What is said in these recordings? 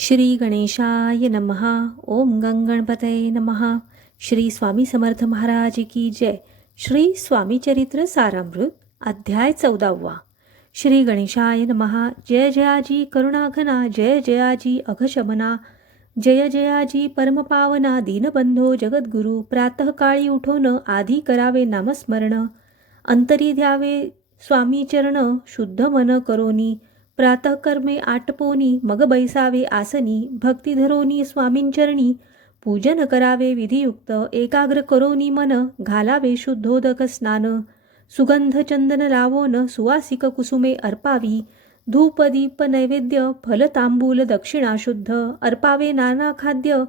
श्री गणेशाय नमः. ओम गणपतये नमः. श्री स्वामी समर्थ महाराज की जय. श्री स्वामी चरित्र सारामृत अध्याय 14. श्री गणेशाय नमः. जय जयाजी करुणाघना, जय जयाजी अघशमना, जय जयाजी परमपावना, दीनबंधो जगद्गुरु. प्रातःकाळी उठोन आधी करावे नामस्मरण, अंतरी द्यावे स्वामी चरण, शुद्ध मन करोनी. प्रातःकर्मे आटपोनी, मग बैसावे आसनी. भक्ती धरोनी स्वामींचरणी, पूजन करावे विधियुक्त. एकाग्र करोनी मन, घालावे शुद्धोदक स्नान. सुगंध चंदन लावोन, सुवासिक कुसुमे अर्पावी. धूप दीप नैवेद्य, फल तांबूल दक्षिणा शुद्ध. अर्पावे नाना खाद्य,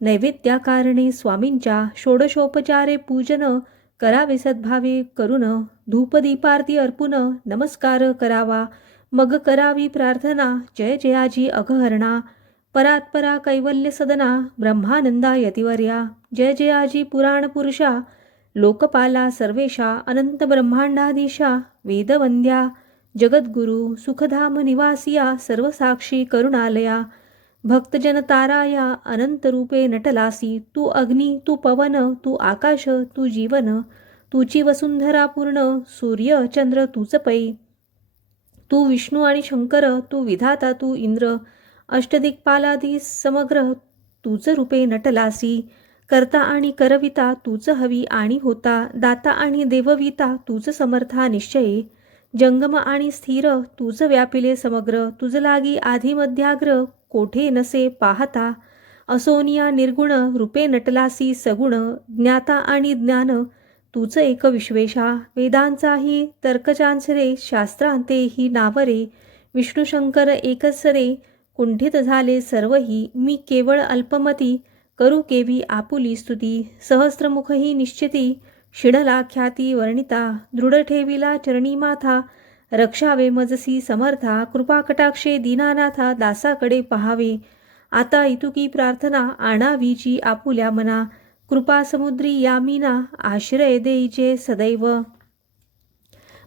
नैवेद्याकारणे स्वामींच्या. षोडशोपचारे पूजन, करावे सद्भावे करुन. धूपदीपारती अर्पुन, नमस्कार करावा. मग करावी प्रार्थना, जय जयाजी अघहरणा. परात्परा कैवल्य सदना, ब्रह्मानंदा यतिवर्या. जय जयाजी पुराण पुरुषा, लोकपाला सर्वेशा. अनंत ब्रह्मांडाधीशा, वेदवंद्या जगद्गुरु. सुखधाम निवासिया, सर्वसाक्षी करुणालया. भक्तजन ताराया, अनंत रूपे नटलासी. तू अग्नी, तू पवन, तू आकाश, तू जीवन. तुची वसुंधरा पूर्ण, सूर्य चंद्र तूच पै. तू विष्णू आणि शंकर, तू विधाता, तू इंद्र. अष्टदिक्पालाधी समग्र, तूच रूपे नटलासी. करता आणि करविता, तूच हवी आणि होता. दाता आणि देवविता, तूच समर्था निश्चये. जंगम आणि स्थिर, तूच व्यापिले समग्र. तुझ लागी आधी मध्याग्र, कोठे नसे पाहता. असोनिया निर्गुण, रूपे नटलासी सगुण. ज्ञाता आणि ज्ञान, तूच एक विश्वेशा. वेदांचाही तर्कचांचरे, शास्त्रांतेही नावरे. विष्णुशंकर एकच रे, कुंठित झाले सर्वही. मी केवळ अल्पमती, करू केवी आपुली स्तुती. सहस्त्रमुखही निश्चिती, शिणला ख्याती वर्णिता. दृढ ठेविला चरणी माथा, रक्षावे मजसी समर्था. कृपा कटाक्षे दीनानाथा, दासाकडे पहावे. आता इतुकी प्रार्थना, आणावीची आपुल्या मना. कृपा समुद्री यामिना, आश्रय देईचे सदैव.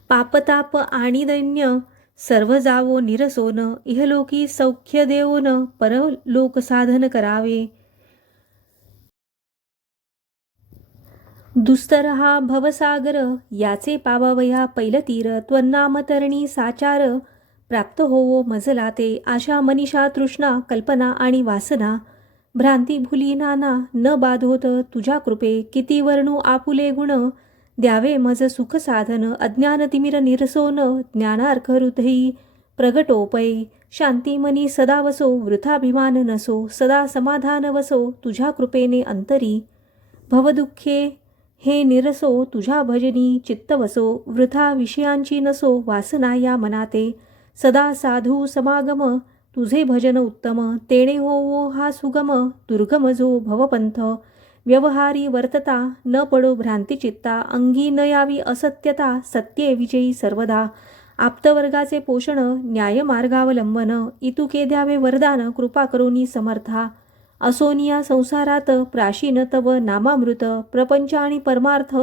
पापताप आणि दैन्य, सर्व जावो निरसोन. इहलोकी सौख्य देऊन, परलोक साधन करावे. दुस्तर हा भवसागर, याचे पावावया पैलतीर. त्वन्नामतरणी साचार, प्राप्त होवो मजला ते. आशा मनीषा तृष्णा, कल्पना आणि वासना. भ्रांती भुली नाना, न बाधोत तुझ्या कृपे. किती वर्णू आपुले गुण, द्यावे मज सुख साधन. अज्ञान तिमिर निरसोन, ज्ञानार्क हृदयी प्रगटोपै. शांती मनी सदा वसो, वृथाभिमान नसो. सदा समाधान वसो, तुझ्या कृपेने अंतरी. भवदुःखे हे निरसो, तुझ्या भजनी चित्त वसो. वृथा विषयांची नसो, वासना या मनाते. सदा साधू समागम, तुझे भजन उत्तम. तेणे होवो हा सुगम, दुर्गम जो भवपंथ. व्यवहारी वर्तता, न पडो भ्रांतिचित्ता. अंगी न यावी असत्यता, सत्ये विजयी सर्वदा. आप्तवर्गाचे पोषण, न्यायमार्गावलंबन. इतुके द्यावे वरदान, कृपा करोनी समर्था. असोनिया संसारात, प्राशीन तव नामामृत. प्रपंच आणि परमार्थ,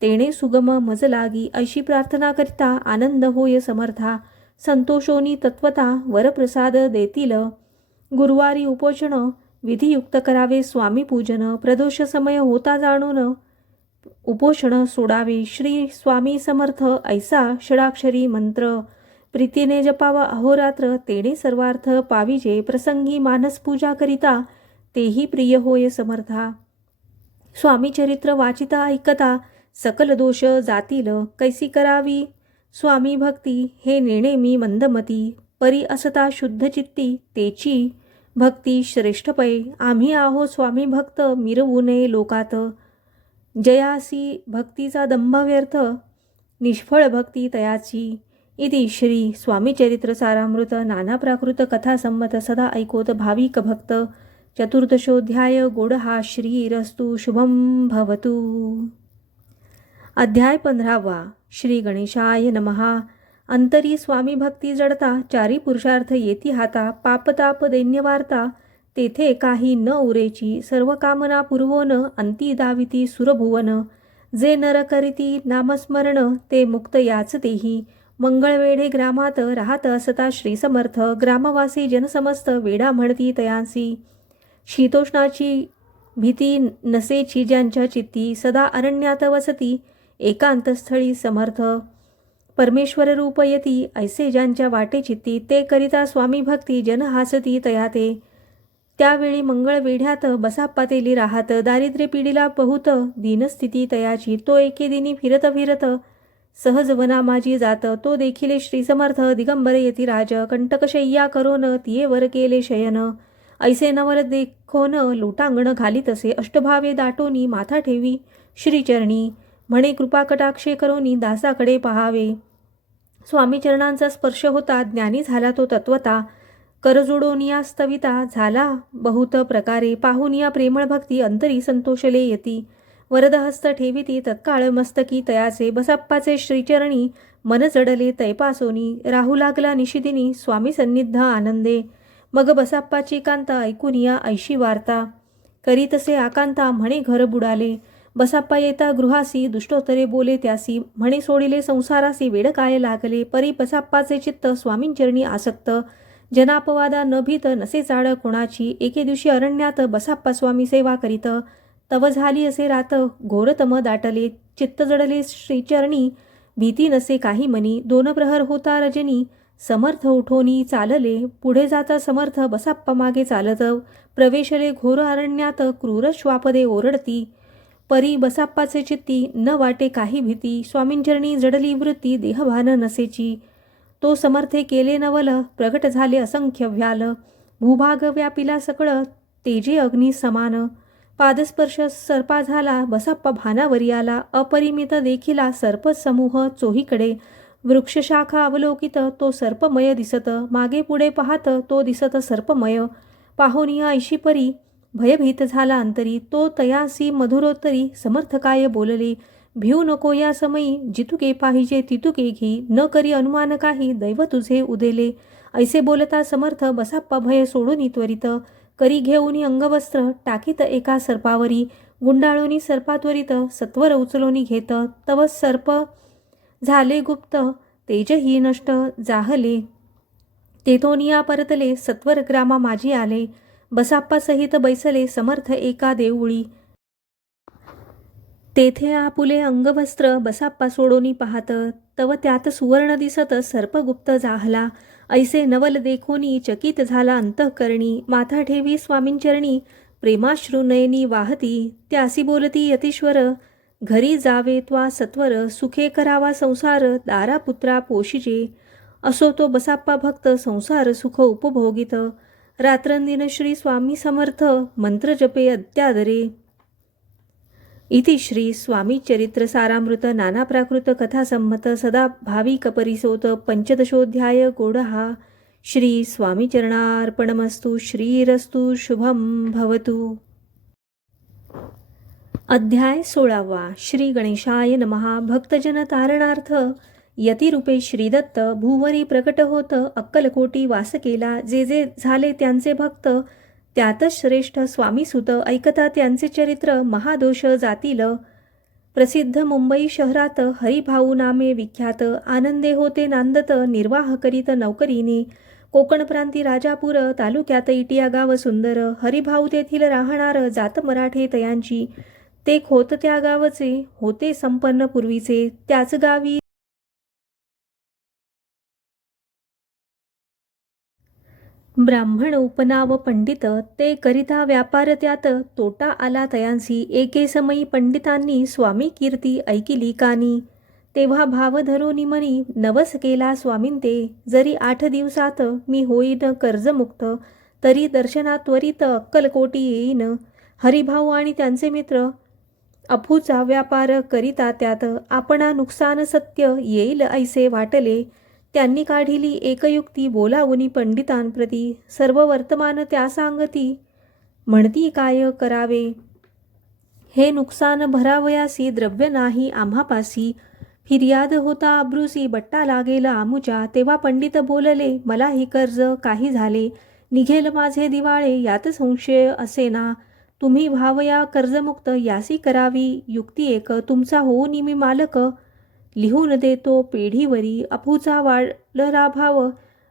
तेणे सुगम मज लागी. अशी प्रार्थना करिता, आनंद होय समर्था. संतोषोनी तत्वता, वरप्रसाद देतील. गुरुवारी उपोषण, विधियुक्त करावे स्वामी पूजन. प्रदोष समय होता जाणून, उपोषण सोडावे. श्री स्वामी समर्थ ऐसा षडाक्षरी मंत्र. प्रीतीने जपावा अहोरात्र, तेणे सर्वार्थ पाविजे. प्रसंगी मानस पूजा करिता, तेही प्रिय होय समर्था. स्वामी चरित्र वाचिता ऐकता, सकल दोष जातील. कैसी करावी स्वामी भक्ती, हे नेणे मी मंदमती. परी असता शुद्ध चित्ती, तेची भक्ती श्रेष्ठ पै. आम्ही आहो स्वामी भक्त, मिरवू नये लोकात. जयासी भक्तीचा दंभ व्यर्थ, निष्फळ भक्ती तयाची. इति श्री स्वामी चरित्र सारामृत नाना प्राकृत कथा संमत. सदा ऐकोत भाविक भक्त. चतुर्दशोध्याय. गोड हा श्रीरस्तु. शुभम भवतु. अध्याय 15. श्री गणेशाय नमः. अंतरी स्वामी भक्ती जडता, चारी पुरुषार्थ येती हाता. पापताप दैन्यवार्ता, तेथे काही न उरेची. सर्व कामना पुरवोन, अंती दाविती सुरभुवन. जे नर करीती नामस्मरण, ते मुक्त याचतेही. मंगळवेढे ग्रामात राहत असता श्री समर्थ ग्रामवासी जनसमस्त वेडा म्हणती तयांसी. शीतोष्णाची भीती नसेची ज्यांच्या चित्ती सदा अरण्यात वसती. एकांतस्थळी समर्थ परमेश्वर रूप येती ऐसे ज्यांच्या वाटे चित्ती. ते करिता स्वामी भक्ती जन हासती तयाते. त्यावेळी मंगळवेढ्यात बसाप्पा तेली राहत. दारिद्र्य पिढीला बहुत दीनस्थिती तयाची. तो एके दिनी फिरत फिरत सहज वना माझी जात. तो देखिले श्री समर्थ दिगंबर येती राज. कंटकशय्या करोन तिये वर केले शयन. ऐसे नवल देखोन लोटांगण घालीत असे. अष्टभावे दाटोनी माथा ठेवी श्रीचरणी. म्हणे कृपा कटाक्षे करोनी दासाकडे पहावे. स्वामी चरणांचा स्पर्श होता ज्ञानी झाला तो तत्वता. करजोडोनिया स्तविता झाला बहुत प्रकारे. पाहुनिया प्रेमळ भक्ती अंतरी संतोषले येती. वरदहस्त ठेविती तत्काळ मस्तकी तयाचे. बसाप्पाचे श्रीचरणी मन जडले तैपासोनी. राहू लागला निशिदिनी स्वामी सन्निध आनंदे. मग बसाप्पाची कांता ऐकूनिया ऐशी वार्ता. करीतसे आकांता म्हणे घर बुडाले. बसाप्पा येता गृहासी दुष्टोत्तरे बोले त्यासी. म्हणे सोडिले संसारासी वेड काय लागले. परी बसाप्पाचे चित्त स्वामींचरणी आसक्त. जनापवादा न भीत नसे चाड कोणाची. एके दिवशी अरण्यात बसाप्पा स्वामी सेवा करीत. तव झाली असे रात घोरतम दाटले. चित्त जडले श्रीचरणी भीती नसे काही मनी. 2 प्रहर होता रजनी समर्थ उठोनी चालले. पुढे जाता समर्थ बसाप्पा मागे चालत. प्रवेशले घोर अरण्यात क्रूर श्वापदे ओरडती. परी बसाप्पाचे चित्ती न वाटे काही भीती. स्वामींचरणी जडली वृत्ती देहभान नसेची. तो समर्थे केले नवल प्रगट झाले असंख्य व्याल. भूभाग व्यापिला सकळ तेजे अग्नी समान. पादस्पर्श सर्पा झाला बसाप्पा भानावरी आला. अपरिमित देखिला सर्प समूह चोहीकडे. वृक्षशाखा अवलोकित तो सर्पमय दिसत. मागे पुढे पाहत तो दिसत सर्पमय. पाहुनिया ऐशी परी भयभीत झाला अंतरी. तो तयासी मधुरोत्तरी समर्थ काय बोलले. भिऊ नको या समयी जितुके पाहिजे तितुके घी. न करी अनुमान काही दैव तुझे उदेले. ऐसे बोलता समर्थ बसाप्पा भय सोडून त्वरित. करी घेऊनी अंगवस्त्र टाकीत एका सर्पावरी. गुंडाळोनी सर्पात्वरित सत्वर उचलोनी घेत. तव सर्प झाले गुप्त तेजही नष्ट जाहले. तेथोनिया परतले सत्वर ग्रामा माझी आले. बसाप्पा सहित बैसले समर्थ एका देऊळी. तेथे आपुले अंगवस्त्र बसाप्पा सोडोनी पाहत. तव त्यात सुवर्ण दिसत सर्पगुप्त जाहला. ऐसे नवल देखोनी चकित झाला अंतःकरणी. माथा ठेवी स्वामींचरणी प्रेमाश्रू नयनी वाहती. त्यासी बोलती यतीश्वर घरी जावे त्वा सत्वर. सुखे करावा संसार दारा पुत्रा पोशिजे. असो तो बसाप्पा भक्त संसार सुख उपभोगित. रात्रंदिन श्री स्वामी समर्थ मंत्र जपे अत्यादरे. इति श्री स्वामी चरित्र सारामृत नाना प्राकृत कथा संमत सदा भाविक परिसोत पंचदशोध्याय गोडहा. श्री स्वामी चरणार्पणमस्तु. श्रीरस्तु शुभम भवतु. अध्याय 16. श्री गणेशाय नमः. भक्तजन तारणार्थ यतिरूपे श्रीदत्त भूवरी प्रकट होत अक्कलकोटी वास केला. जे जे झाले त्यांचे भक्त त्यातच श्रेष्ठ स्वामीसुत. ऐकता त्यांचे चरित्र महादोष जातील. प्रसिद्ध मुंबई शहरात हरिभाऊ नामे विख्यात. आनंदे होते नांदत निर्वाह करीत नौकरीने. कोकण प्रांती राजापूर तालुक्यात इटिया गाव सुंदर. हरिभाऊ तेथील राहणार जात मराठे तयांची. ते खोत त्या गावचे होते संपन्न पूर्वीचे. त्याच गावी ब्राह्मण उपनाव पंडित. ते करिता व्यापार त्यात तोटा आला तयांसी. एके समयी पंडितांनी स्वामी कीर्ती ऐकिली कानी. तेव्हा भाव धरोनी मनी नवस केला स्वामींते. जरी 8 दिवसात मी होईन कर्जमुक्त. तरी दर्शनात त्वरित अक्कलकोटी येईन. हरिभाऊ आणि त्यांचे मित्र अफूचा व्यापार करिता त्यात. आपणा नुकसान सत्य येईल ऐसे वाटले. त्यांनी काढिली एकयुक्ती बोलावुनी पंडितांप्रती. सर्व वर्तमान त्या सांगती म्हणती काय करावे. हे नुकसान भरावयासी द्रव्य नाही आम्हापासी. फिर्याद होता अब्रुसी बट्टा लागेल आमुच्या. तेव्हा पंडित बोलले मलाही कर्ज काही झाले. निघेल माझे दिवाळे यात संशय असेना. तुम्ही व्हावया कर्जमुक्त यासी करावी युक्ती एक. तुमचा होऊनी मी मालक लिहून देतो पेढीवरी, अफूचा वाढला भाव,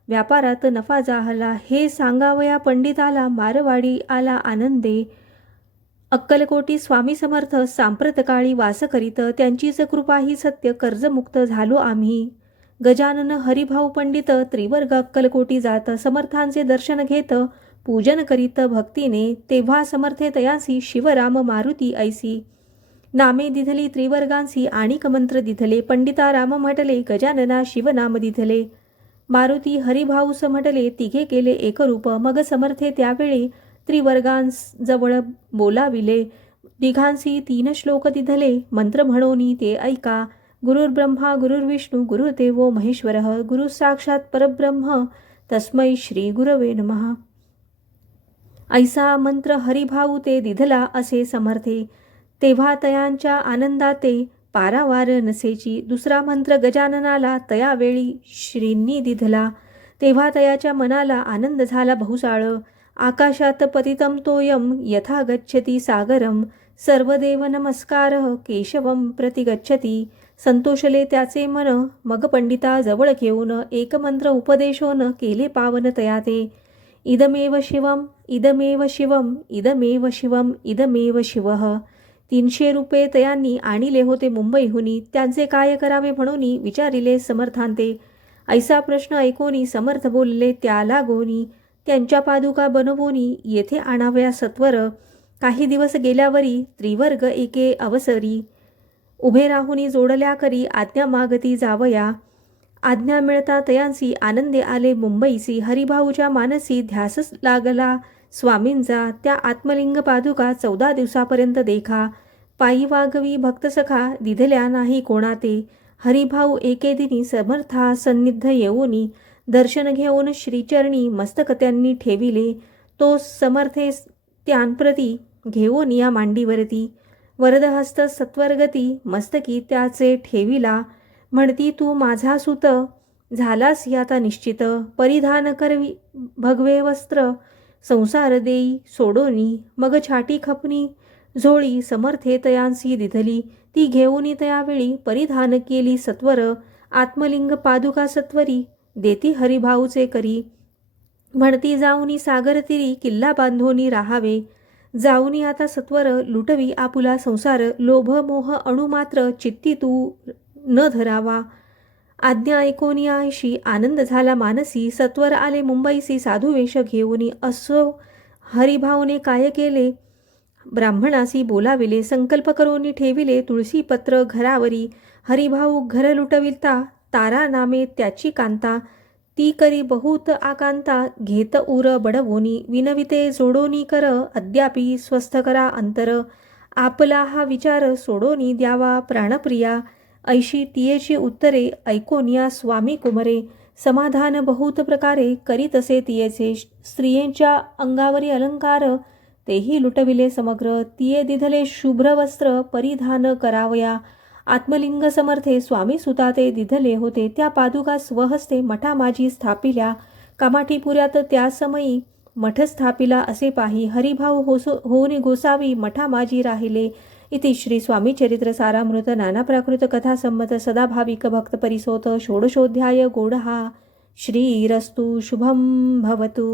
व्यापारात नफा जाहला, हे सांगावया पंडिताला, मारवाडी आला आनंदे. अक्कलकोटी स्वामी समर्थ सांप्रतकाळी वास करीत, त्यांचीच कृपा ही सत्य, कर्जमुक्त झालो आम्ही. गजानन हरिभाऊ पंडित त्रिवर्ग अक्कलकोटी जात, समर्थांचे दर्शन घेत, पूजन करीत भक्तीने, तेव्हा समर्थे तयासी, शिवराम मारुती ऐसी. नामे दिधली त्रिवर्गांसी, आणिक मंत्र दिधले, पंडिता राम म्हटले, गजानना शिवनाम दिधले. मारुती हरिभाऊस म्हटले, तिघे केले एकरूप, मग समर्थे त्यावेळी त्रिवर्गांजवळ बोलाविले. तिघांसी 3 श्लोक दिधले, मंत्र म्हणोनी ते ऐका. गुरुर्ब्रह्मा गुरुर्विष्णू गुरुर्देवो महेश्वरः, गुरु साक्षात परब्रह्म तस्मै श्री गुरवे नमः. ऐसा मंत्र हरिभाऊ ते दिधला असे समर्थे, तेव्हा तयांच्या आनंदाते पारावार नसेची. दुसरा मंत्र गजाननाला तयावेळी श्रींनी दिधला, तेव्हा तयाच्या मनाला आनंद झाला बहुसाळ. आकाशात पतितं तोयम यथा गच्छति सागरम, सर्वदेव नमस्कार केशवम प्रति गच्छति. संतोषले त्याचे मन, मग पंडिता जवळ घेऊन, एक मंत्र उपदेशोन केले पावन तयाते. इदमेव शिवम इदमेव शिवम इदमेव शिवम इदमेव शिवः. 300 रुपये तयांनी आणिले होते मुंबईहुनी, त्यांचे काय करावे म्हणून विचारिले समर्थांते. ऐसा प्रश्न ऐकोनी समर्थ बोलले त्याला गोनी, त्यांच्या पादुका बनवोनी येथे आणाव्या सत्वर. काही दिवस गेल्यावरी त्रिवर्ग एके अवसरी, उभे राहुनी जोडल्या करी आज्ञा मागती जावया. आज्ञा मिळता तयांसी आनंदे आले मुंबईसी. हरिभाऊच्या मानसी ध्यासच लागला स्वामींचा, त्या आत्मलिंग पादुका 14 दिवसापर्यंत देखा. पायी वागवी भक्तसखा दिधल्या नाही कोणाते. हरिभाऊ एके दिनी समर्था सन्निध येऊनी, दर्शन घेऊन श्रीचरणी मस्तक त्यांनी ठेविले. तो समर्थे त्यांप्रती घेऊन या मांडीवरती, वरदहस्त सत्वरगती मस्तकी त्याचे ठेविला. म्हणती तू माझा सुत झालास याता निश्चित, परिधान करवी भगवे वस्त्र संसार देई सोडोनी. मग छाटी खपनी झोळी समर्थे तयांसी दिधली, ती घेऊनी तयावेळी परिधान केली सत्वर. आत्मलिंग पादुका सत्वरी देती हरिभाऊचे करी, म्हणती जाऊनी सागर तिरी किल्ला बांधोनी राहावे. जाऊनी आता सत्वर लुटवी आपुला संसार, लोभ मोह अणुमात्र चित्ती तू न धरावा. आज्ञा ऐकोनी आयशी आनंद झाला मानसी, सत्वर आले मुंबईसी साधू वेश घेऊनी. असो हरिभाऊने काय केले, ब्राह्मणासी बोलाविले, संकल्प करोनी ठेविले तुळशी पत्र घरावरी. हरिभाऊ घर लुटविता, तारा नामे त्याची कांता, ती करी बहुत आकांता. घेत उर बडवोनी, विनविते जोडोनी कर, अद्यापि स्वस्थ करा अंतर. आपला हा विचार सोडोनी द्यावा प्राणप्रिया, ऐशी तियेची उत्तरे ऐकोनिया स्वामी कुमरे. समाधान बहुत प्रकारे करीत असे तियेचे, स्त्रियेंच्या अंगावरी अलंकार तेही लुटविले समग्र. तिये दिधले शुभ्र वस्त्र परिधान करावया. आत्मलिंग समर्थे स्वामी सुता ते दिधले होते, त्या पादुका स्वहस्ते मठा माझी स्थापिल्या. कामाठीपुऱ्यात त्या समयी मठ स्थापिला असे पाही, हरिभाऊ होऊन गोसावी मठा माझी राहिले. इति श्री स्वामी चरित्र सारामृत नाना प्राकृत कथा संमत सदाभाविक भक्त परिसोत षोडशोऽध्याय गोडहा. श्रीरस्तु शुभं भवतु.